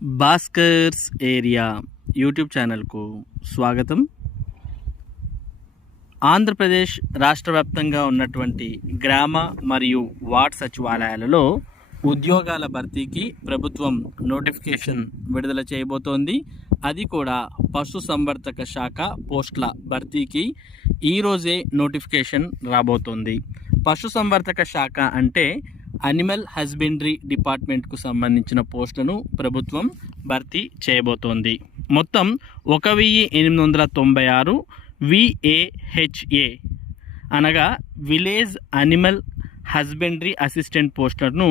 Bhaskar's area YouTube ఛానల్కు స్వాగతం. ఆంధ్రప్రదేశ్ రాష్ట్ర వ్యాప్తంగా ఉన్నటువంటి గ్రామ మరియు వార్డ్ సచివాలయాలలో ఉద్యోగాల భర్తీకి ప్రభుత్వం నోటిఫికేషన్ విడుదల చేయబోతోంది. అది కూడా పశుసంవర్ధక శాఖ పోస్టుల భర్తీకి ఈరోజే నోటిఫికేషన్ రాబోతోంది. పశుసంవర్ధక శాఖ అంటే అనిమల్ హస్బెండరీ డిపార్ట్మెంట్కు సంబంధించిన పోస్టులను ప్రభుత్వం భర్తీ చేయబోతోంది. మొత్తం 1896 VAHA అనగా విలేజ్ అనిమల్ హస్బెండరీ అసిస్టెంట్ పోస్టులను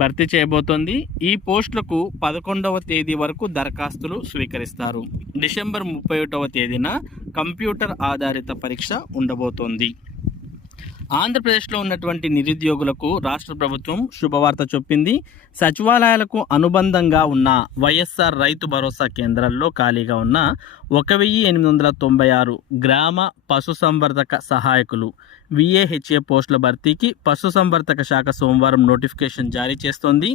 భర్తీ చేయబోతోంది. ఈ పోస్టులకు 11వ తేదీ వరకు దరఖాస్తులు స్వీకరిస్తారు. డిసెంబర్ 31వ తేదీన కంప్యూటర్ ఆధారిత పరీక్ష ఉండబోతోంది. ఆంధ్రప్రదేశ్లో ఉన్నటువంటి నిరుద్యోగులకు రాష్ట్ర ప్రభుత్వం శుభవార్త చెప్పింది. సచివాలయాలకు అనుబంధంగా ఉన్న వైఎస్ఆర్ రైతు భరోసా కేంద్రాల్లో ఖాళీగా ఉన్న 1896 గ్రామ పశుసంవర్ధక సహాయకులు VAHA పోస్టుల భర్తీకి పశుసంవర్ధక శాఖ సోమవారం నోటిఫికేషన్ జారీ చేస్తోంది.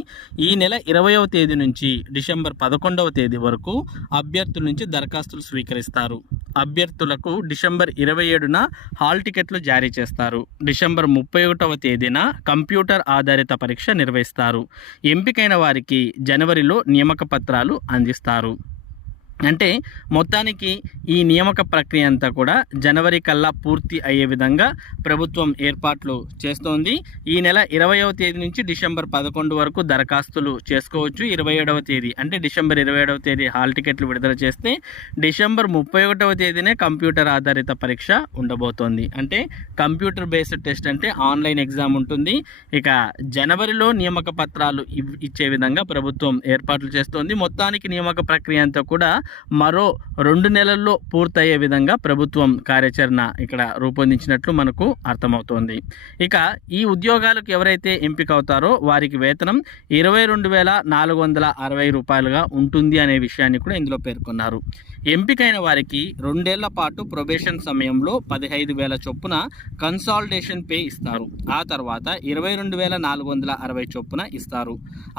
ఈ నెల 20వ తేదీ నుంచి డిసెంబర్ 11వ తేదీ వరకు అభ్యర్థుల నుంచి దరఖాస్తులు స్వీకరిస్తారు. అభ్యర్థులకు డిసెంబర్ 27న హాల్ టికెట్లు జారీ చేస్తారు. డిసెంబర్ 31వ తేదీన కంప్యూటర్ ఆధారిత పరీక్ష నిర్వహిస్తారు. ఎంపికైన వారికి జనవరిలో నియామక పత్రాలు అందిస్తారు. అంటే మొత్తానికి ఈ నియామక ప్రక్రియ అంతా కూడా జనవరి కల్లా పూర్తి అయ్యే విధంగా ప్రభుత్వం ఏర్పాట్లు చేస్తోంది. ఈ నెల 20వ తేదీ నుంచి డిసెంబర్ 11 వరకు దరఖాస్తులు చేసుకోవచ్చు. 27వ తేదీ అంటే డిసెంబర్ 27వ తేదీ హాల్ టికెట్లు విడుదల చేస్తే డిసెంబర్ 31వ తేదీనే కంప్యూటర్ ఆధారిత పరీక్ష ఉండబోతోంది. అంటే కంప్యూటర్ బేస్డ్ టెస్ట్ అంటే ఆన్లైన్ ఎగ్జామ్ ఉంటుంది. ఇక జనవరిలో నియామక పత్రాలు ఇచ్చే విధంగా ప్రభుత్వం ఏర్పాట్లు చేస్తోంది. మొత్తానికి నియామక ప్రక్రియ అంతా కూడా మరో 2 నెలల్లో పూర్తయ్యే విధంగా ప్రభుత్వం కార్యాచరణ ఇక్కడ రూపొందించినట్లు మనకు అర్థమవుతోంది. ఇక ఈ ఉద్యోగాలకు ఎవరైతే ఎంపిక అవుతారో వారికి వేతనం 22,460 రూపాయలుగా ఉంటుంది అనే విషయాన్ని కూడా ఇందులో పేర్కొన్నారు. ఎంపికైన వారికి 2 ఏళ్ల పాటు ప్రొబేషన్ సమయంలో 15,000 చొప్పున కన్సాలిడేషన్ పే ఇస్తారు. ఆ తర్వాత 22,460 చొప్పున ఇస్తారు.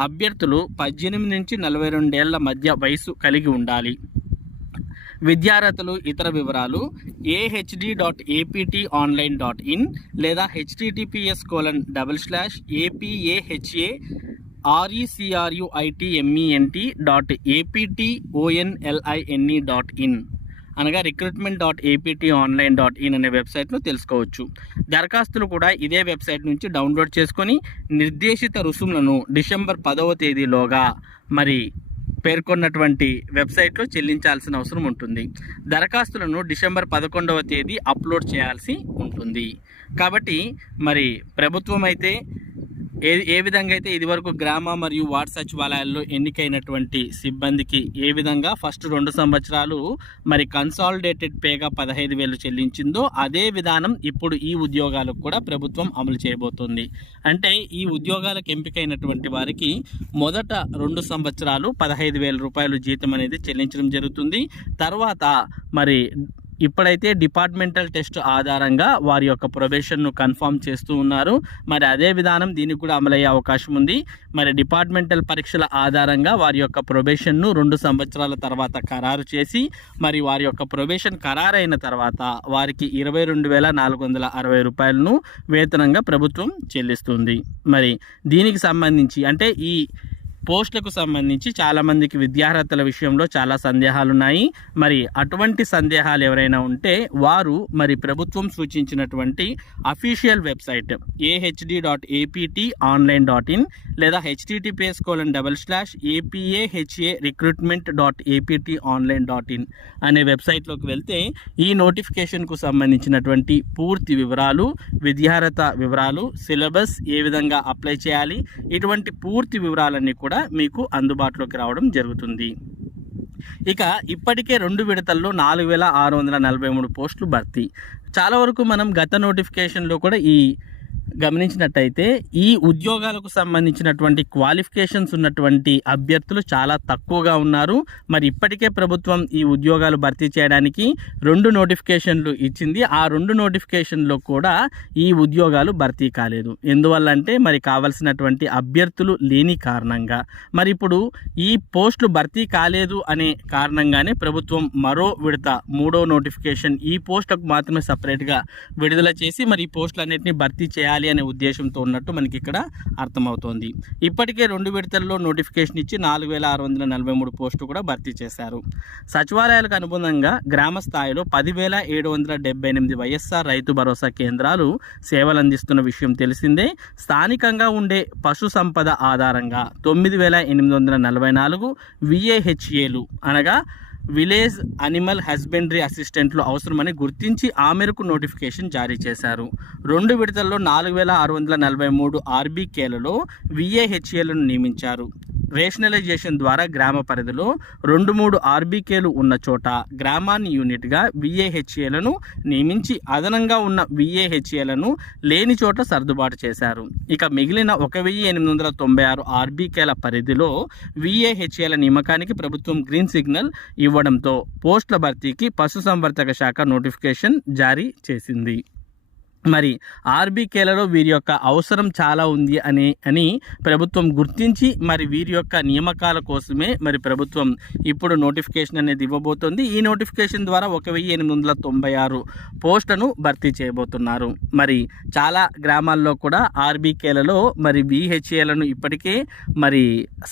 అభ్యర్థులు 18 నుంచి 42 ఏళ్ల మధ్య వయసు కలిగి ఉండాలి. విద్యార్హతలు ఇతర వివరాలు ahd.aptonline.in లేదా https://apahrecruitment.aptonline.in అనగా recruitment.aptonline.in అనే వెబ్సైట్లో తెలుసుకోవచ్చు. దరఖాస్తులు కూడా ఇదే వెబ్సైట్ నుంచి డౌన్లోడ్ చేసుకొని నిర్దేశిత రుసుములను డిసెంబర్ 10వ తేదీలోగా పేర్కొన్నటువంటి వెబ్సైట్లో చెల్లించాల్సిన అవసరం ఉంటుంది. దరఖాస్తులను డిసెంబర్ 11వ తేదీ అప్లోడ్ చేయాల్సి ఉంటుంది. కాబట్టి ప్రభుత్వం అయితే ఏ విధంగా అయితే ఇదివరకు గ్రామ మరియు వార్డ్ సచివాలయాల్లో ఎన్నికైనటువంటి సిబ్బందికి ఏ విధంగా ఫస్ట్ 2 సంవత్సరాలు కన్సాలిడేటెడ్ పేగా 15,000 చెల్లించిందో అదే విధానం ఇప్పుడు ఈ ఉద్యోగాలకు కూడా ప్రభుత్వం అమలు చేయబోతోంది. అంటే ఈ ఉద్యోగాలకు ఎంపికైనటువంటి వారికి మొదట 2 సంవత్సరాలు 15,000 రూపాయలు జీతం అనేది చెల్లించడం జరుగుతుంది. తర్వాత ఇప్పుడైతే డిపార్ట్మెంటల్ టెస్ట్ ఆధారంగా వారి యొక్క ప్రొబేషన్ను కన్ఫర్మ్ చేస్తూ ఉన్నారు. అదే విధానం దీనికి కూడా అమలయ్యే అవకాశం ఉంది. డిపార్ట్మెంటల్ పరీక్షల ఆధారంగా వారి యొక్క ప్రొబేషన్ను 2 సంవత్సరాల తర్వాత ఖరారు చేసి వారి యొక్క ప్రొబేషన్ ఖరారైన తర్వాత వారికి 22,460 రూపాయలను వేతనంగా ప్రభుత్వం చెల్లిస్తుంది. దీనికి సంబంధించి అంటే ఈ పోస్టులకు సంబంధించి చాలామందికి విద్యార్హతల విషయంలో చాలా సందేహాలు ఉన్నాయి. అటువంటి సందేహాలు ఎవరైనా ఉంటే వారు ప్రభుత్వం సూచించినటువంటి అఫీషియల్ వెబ్సైట్ ahd.aptonline.in లేదా https://apahrecruitment.aptonline.in అనే వెబ్సైట్లోకి వెళ్తే ఈ నోటిఫికేషన్కు సంబంధించినటువంటి పూర్తి వివరాలు, విద్యార్హత వివరాలు, సిలబస్ ఏ విధంగా అప్లై చేయాలి, ఇటువంటి పూర్తి వివరాలన్నీ కూడా మీకు అందుబాటులోకి రావడం జరుగుతుంది. ఇక ఇప్పటికే 2 విడతల్లో 4,643 పోస్టులు భర్తీ. చాలా వరకు మనం గత నోటిఫికేషన్లో కూడా ఈ గమనించినట్టయితే ఈ ఉద్యోగాలకు సంబంధించినటువంటి క్వాలిఫికేషన్స్ ఉన్నటువంటి అభ్యర్థులు చాలా తక్కువగా ఉన్నారు. మరి ఇప్పటికే ప్రభుత్వం ఈ ఉద్యోగాలు భర్తీ చేయడానికి 2 నోటిఫికేషన్లు ఇచ్చింది. ఆ 2 నోటిఫికేషన్లో కూడా ఈ ఉద్యోగాలు భర్తీ కాలేదు. ఎందువల్లంటే మరి కావలసినటువంటి అభ్యర్థులు లేని కారణంగా, మరి ఇప్పుడు ఈ పోస్టులు భర్తీ కాలేదు అనే కారణంగానే ప్రభుత్వం మరో విడత 3వ నోటిఫికేషన్ ఈ పోస్టులకు మాత్రమే సపరేట్గా విడుదల చేసి మరి ఈ పోస్టులన్నింటినీ భర్తీ చేయాలి అనే ఉద్దేశంతో ఉన్నట్టు మనకి ఇక్కడ అర్థమవుతోంది. ఇప్పటికే 2 విడతల్లో నోటిఫికేషన్ ఇచ్చి 4643 పోస్టులు కూడా భర్తీ చేశారు. సచివాలయాలకు అనుబంధంగా గ్రామ స్థాయిలో 10,778 వైఎస్ఆర్ రైతు భరోసా కేంద్రాలు సేవలు అందిస్తున్న విషయం తెలిసిందే. స్థానికంగా ఉండే పశు సంపద ఆధారంగా 9,844 VAHAలు అనగా విలేజ్ అనిమల్ హస్బెండరీ అసిస్టెంట్లు అవసరమని గుర్తించి ఆ మేరకు నోటిఫికేషన్ జారీ చేశారు. 2 విడతల్లో 4,643 RBKలలో VAHAలను నియమించారు. రేషనలైజేషన్ ద్వారా గ్రామ పరిధిలో 2-3 RBKలు ఉన్న చోట గ్రామాన్ని యూనిట్గా VAHAలను నియమించి అదనంగా ఉన్న VAHAలను లేని చోట సర్దుబాటు చేశారు. ఇక మిగిలిన 1,896 RBKల పరిధిలో VAHAల నియామకానికి ప్రభుత్వం గ్రీన్ సిగ్నల్ ఇవ్వడంతో పోస్టుల భర్తీకి పశుసంవర్ధక శాఖ నోటిఫికేషన్ జారీ చేసింది. మరి ఆర్బీకేలలో వీరి యొక్క అవసరం చాలా ఉంది అని ప్రభుత్వం గుర్తించి మరి వీరి యొక్క నియామకాల కోసమే మరి ప్రభుత్వం ఇప్పుడు నోటిఫికేషన్ అనేది ఇవ్వబోతోంది. ఈ నోటిఫికేషన్ ద్వారా 1,896 పోస్టులను భర్తీ చేయబోతున్నారు. మరి చాలా గ్రామాల్లో కూడా ఆర్బీకేలలో మరి VHAలను ఇప్పటికే మరి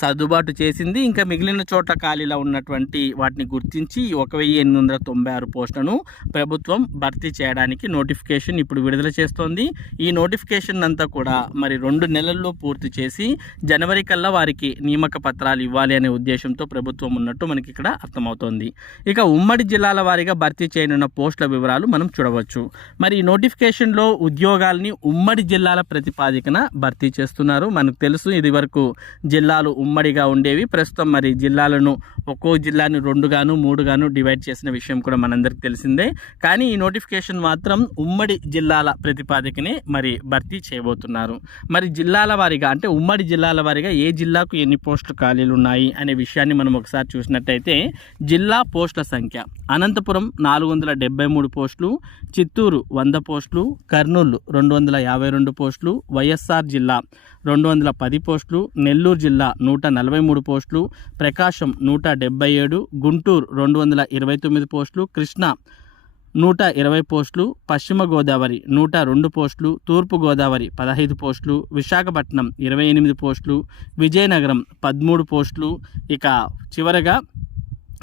సర్దుబాటు చేసింది. ఇంకా మిగిలిన చోట్ల ఖాళీలో ఉన్నటువంటి వాటిని గుర్తించి 1,896 పోస్టులను ప్రభుత్వం భర్తీ చేయడానికి నోటిఫికేషన్ ఇప్పుడు విడుదల చేస్తోంది. ఈ నోటిఫికేషన్ అంతా కూడా మరి 2 నెలల్లో పూర్తి చేసి జనవరి కల్లా వారికి నియామక పత్రాలు ఇవ్వాలి అనే ఉద్దేశంతో ప్రభుత్వం ఉన్నట్టు మనకి ఇక్కడ అర్థమవుతోంది. ఇక ఉమ్మడి జిల్లాల వారీగా భర్తీ చేయనున్న పోస్టుల వివరాలు మనం చూడవచ్చు. మరి ఈ నోటిఫికేషన్లో ఉద్యోగాల్ని ఉమ్మడి జిల్లాల ప్రతిపాదికన భర్తీ చేస్తున్నారు. మనకు తెలుసు ఇది వరకు జిల్లాలు ఉమ్మడిగా ఉండేవి. ప్రస్తుతం మరి జిల్లాలను ఒక్కో జిల్లాని 2 గాను 3 గాను డివైడ్ చేసిన విషయం కూడా మనందరికీ తెలిసిందే. కానీ ఈ నోటిఫికేషన్ మాత్రం ఉమ్మడి జిల్లాల ప్రతిపాదికనే మరి భర్తీ చేయబోతున్నారు. మరి జిల్లాల వారీగా అంటే ఉమ్మడి జిల్లాల వారీగా ఏ జిల్లాకు ఎన్ని పోస్టులు ఖాళీలు ఉన్నాయి అనే విషయాన్ని మనం ఒకసారి చూసినట్టయితే జిల్లా పోస్టుల సంఖ్య అనంతపురం 473 పోస్టులు, చిత్తూరు 100 పోస్టులు, కర్నూలు 252 పోస్టులు, వైఎస్ఆర్ జిల్లా 210 పోస్టులు, నెల్లూరు జిల్లా 143 పోస్టులు, ప్రకాశం 177, గుంటూరు 229 పోస్టులు, కృష్ణా 120 పోస్టులు, పశ్చిమ గోదావరి 102 పోస్టులు, తూర్పు గోదావరి 15 పోస్టులు, విశాఖపట్నం 28 పోస్టులు, విజయనగరం 13 పోస్టులు, ఇక చివరగా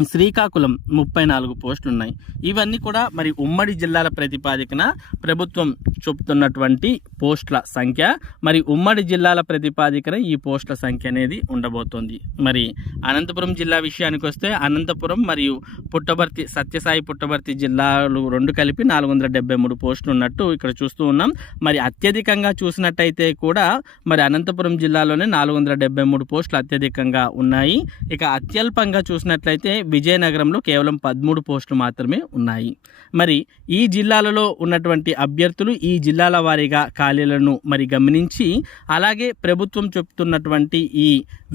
శ్రీకాకుళం 34 పోస్టులు ఉన్నాయి. ఇవన్నీ కూడా మరి ఉమ్మడి జిల్లాల ప్రతిపాదికన ప్రభుత్వం చెబుతున్నటువంటి పోస్టుల సంఖ్య. మరి ఉమ్మడి జిల్లాల ప్రతిపాదికన ఈ పోస్టుల సంఖ్య అనేది ఉండబోతోంది. మరి అనంతపురం జిల్లా విషయానికి వస్తే అనంతపురం మరియు పుట్టపర్తి సత్యసాయి పుట్టపర్తి జిల్లాలు 2 కలిపి 473 పోస్టులు ఉన్నట్టు ఇక్కడ చూస్తూ ఉన్నాం. మరి అత్యధికంగా చూసినట్టయితే కూడా మరి అనంతపురం జిల్లాలోనే 473 పోస్టులు అత్యధికంగా ఉన్నాయి. ఇక అత్యల్పంగా చూసినట్లయితే విజయనగరంలో కేవలం 13 పోస్టులు మాత్రమే ఉన్నాయి. మరి ఈ జిల్లాలలో ఉన్నటువంటి అభ్యర్థులు ఈ జిల్లాల వారీగా ఖాళీలను మరి గమనించి అలాగే ప్రభుత్వం చెప్తున్నటువంటి ఈ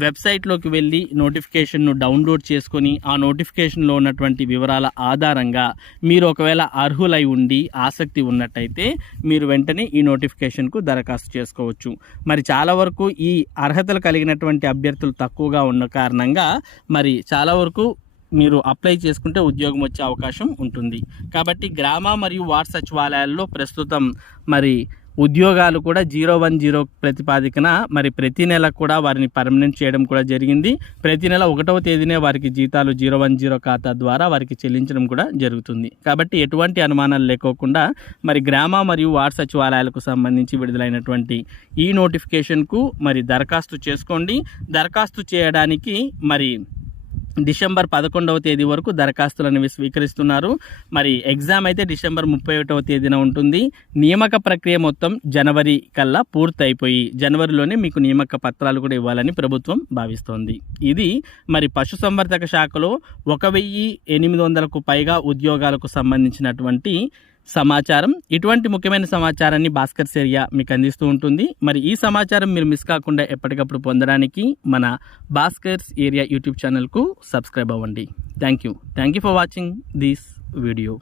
వెబ్సైట్లోకి వెళ్ళి నోటిఫికేషన్ను డౌన్లోడ్ చేసుకొని ఆ నోటిఫికేషన్లో ఉన్నటువంటి వివరాల ఆధారంగా మీరు ఒకవేళ అర్హులై ఉండి ఆసక్తి ఉన్నట్టయితే మీరు వెంటనే ఈ నోటిఫికేషన్కు దరఖాస్తు చేసుకోవచ్చు. మరి చాలా వరకు ఈ అర్హతలు కలిగినటువంటి అభ్యర్థులు తక్కువగా ఉన్న కారణంగా మరి చాలా వరకు మీరు అప్లై చేసుకుంటే ఉద్యోగం వచ్చే అవకాశం ఉంటుంది. కాబట్టి గ్రామ మరియు వార్డ్ సచివాలయాల్లో ప్రస్తుతం మరి ఉద్యోగాలు కూడా 010 ప్రతిపాదికన మరి ప్రతి నెల కూడా వారిని పర్మనెంట్ చేయడం కూడా జరిగింది. ప్రతి నెల 1వ తేదీనే వారికి జీతాలు 010 ఖాతా ద్వారా వారికి చెల్లించడం కూడా జరుగుతుంది. కాబట్టి ఎటువంటి అనుమానాలు లేకోకుండా మరి గ్రామ మరియు వార్డ్ సచివాలయాలకు సంబంధించి విడుదలైనటువంటి ఈ నోటిఫికేషన్కు మరి దరఖాస్తు చేసుకోండి. దరఖాస్తు చేయడానికి మరి డిసెంబర్ 11వ తేదీ వరకు దరఖాస్తులు అనేవి స్వీకరిస్తున్నారు. మరి ఎగ్జామ్ అయితే డిసెంబర్ 31వ తేదీన ఉంటుంది. నియామక ప్రక్రియ మొత్తం జనవరి కల్లా పూర్తయిపోయి జనవరిలోనే మీకు నియామక పత్రాలు కూడా ఇవ్వాలని ప్రభుత్వం భావిస్తోంది. ఇది మరి పశుసంవర్ధక శాఖలో 1,800కు పైగా ఉద్యోగాలకు సంబంధించినటువంటి సమాచారం. ఇటువంటి ముఖ్యమైన సమాచారాన్ని భాస్కర్స్ ఏరియా మీకు అందిస్తూ ఉంటుంది. మరి ఈ సమాచారం మీరు మిస్ కాకుండా ఎప్పటికప్పుడు పొందడానికి మన భాస్కర్స్ ఏరియా యూట్యూబ్ ఛానల్కు సబ్స్క్రైబ్ అవ్వండి. Thank you for watching this video.